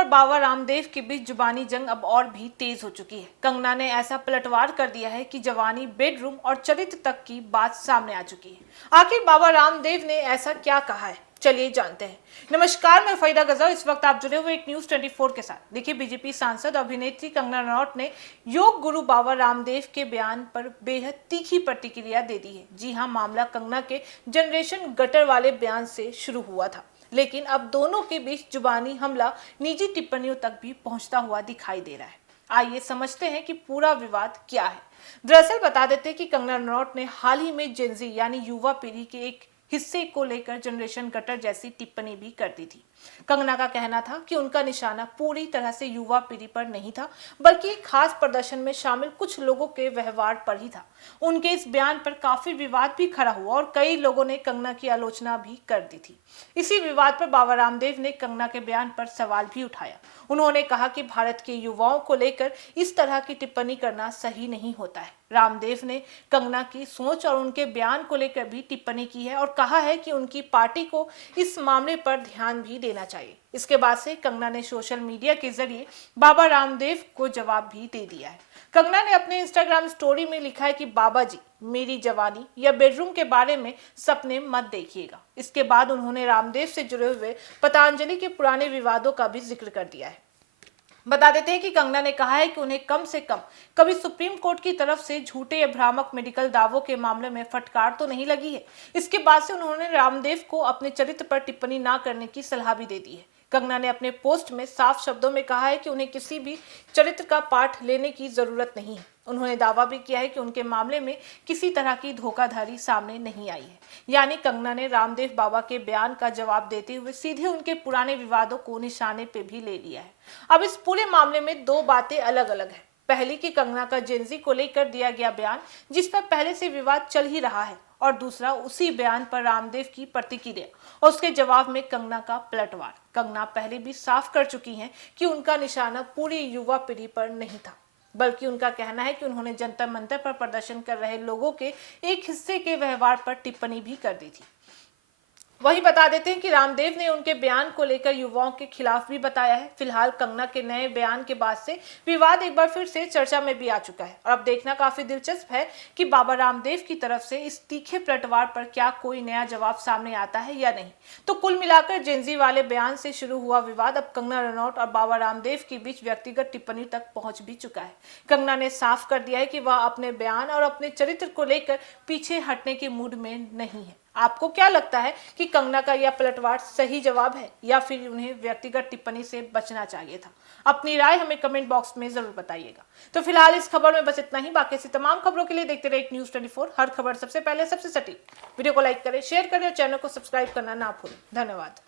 और बाबा रामदेव के बीच जुबानी जंग अब और भी तेज हो चुकी है। कंगना ने ऐसा पलटवार कर दिया है कि जवानी, बेडरूम और चरित्र तक की बात सामने आ चुकी है। आखिर बाबा रामदेव ने ऐसा क्या कहा है, चलिए जानते हैं। नमस्कार, मैं फरीदा गजर। इस वक्त आप जुड़े हुए एक न्यूज 24 के साथ। देखिए, बीजेपी सांसद अभिनेत्री कंगना रनौत ने योग गुरु बाबा रामदेव के बयान पर बेहद तीखी प्रतिक्रिया दे दी है। जी हां, मामला कंगना के जनरेशन गटर वाले बयान से शुरू हुआ था, लेकिन अब दोनों के बीच जुबानी हमला निजी टिप्पणियों तक भी पहुंचता हुआ दिखाई दे रहा है। आइए समझते हैं कि पूरा विवाद क्या है। दरअसल बता देते हैं कि कंगना रनौत ने हाल ही में जेनजी यानी युवा पीढ़ी के एक हिस्से को लेकर जनरेशन गटर जैसी टिप्पणी भी कर दी थी। कंगना का कहना था कि उनका निशाना पूरी तरह से युवा पीढ़ी पर नहीं था, बल्कि एक खास प्रदर्शन में शामिल कुछ लोगों के व्यवहार पर ही था। उनके इस बयान पर काफी विवाद भी खड़ा हुआ और कई लोगों ने कंगना की आलोचना भी कर दी थी। इसी विवाद पर बाबा रामदेव ने कंगना के बयान पर सवाल भी उठाया। उन्होंने कहा कि भारत के युवाओं को लेकर इस तरह की टिप्पणी करना सही नहीं होता है। रामदेव ने कंगना की सोच और उनके बयान को लेकर भी टिप्पणी की है और कहा है कि उनकी पार्टी को इस मामले पर ध्यान भी देना चाहिए। इसके बाद से कंगना ने सोशल मीडिया के जरिए बाबा रामदेव को जवाब भी दे दिया है। कंगना ने अपने इंस्टाग्राम स्टोरी में लिखा है कि बाबा जी, मेरी जवानी या बेडरूम के बारे में सपने मत देखिएगा। इसके बाद उन्होंने रामदेव से जुड़े हुए पतंजलि के पुराने विवादों का भी जिक्र कर दिया है। बता देते हैं कि कंगना ने कहा है कि उन्हें कम से कम कभी सुप्रीम कोर्ट की तरफ से झूठे या भ्रामक मेडिकल दावों के मामले में फटकार तो नहीं लगी है। इसके बाद से उन्होंने रामदेव को अपने चरित्र पर टिप्पणी ना करने की सलाह भी दे दी है। कंगना ने अपने पोस्ट में साफ शब्दों में कहा है कि उन्हें किसी भी चरित्र का पाठ लेने की जरूरत नहीं है। उन्होंने दावा भी किया है कि उनके मामले में किसी तरह की धोखाधड़ी सामने नहीं आई है। यानी कंगना ने रामदेव बाबा के बयान का जवाब देते हुए सीधे उनके पुराने विवादों को निशाने पे भी ले लिया है। अब इस पूरे मामले में दो बातें अलग अलग है। पहली कि कंगना का जेनजी को लेकर दिया गया बयान, जिस पर पहले से विवाद चल ही रहा है, और दूसरा उसी बयान पर रामदेव की प्रतिक्रिया और उसके जवाब में कंगना का पलटवार। कंगना पहले भी साफ कर चुकी हैं कि उनका निशाना पूरी युवा पीढ़ी पर नहीं था, बल्कि उनका कहना है कि उन्होंने जंतर मंतर पर प्रदर्शन कर रहे लोगों के एक हिस्से के व्यवहार पर टिप्पणी भी कर दी थी। वही बता देते हैं कि रामदेव ने उनके बयान को लेकर युवाओं के खिलाफ भी बताया है। फिलहाल कंगना के नए बयान के बाद से विवाद एक बार फिर से चर्चा में भी आ चुका है और अब देखना काफी दिलचस्प है कि बाबा रामदेव की तरफ से इस तीखे पलटवार पर क्या कोई नया जवाब सामने आता है या नहीं। तो कुल मिलाकर जेनजी वाले बयान से शुरू हुआ विवाद अब कंगना रनौत और बाबा रामदेव के बीच व्यक्तिगत टिप्पणी तक पहुंच भी चुका है। कंगना ने साफ कर दिया है कि वह अपने बयान और अपने चरित्र को लेकर पीछे हटने के मूड में नहीं है। आपको क्या लगता है कि कंगना का यह पलटवार सही जवाब है या फिर उन्हें व्यक्तिगत टिप्पणी से बचना चाहिए था? अपनी राय हमें कमेंट बॉक्स में जरूर बताइएगा। तो फिलहाल इस खबर में बस इतना ही। बाकी ऐसी तमाम खबरों के लिए देखते रहिए न्यूज 24। हर खबर सबसे पहले, सबसे सटीक। वीडियो को लाइक करें, शेयर करें और चैनल को सब्सक्राइब करना ना भूलें। धन्यवाद।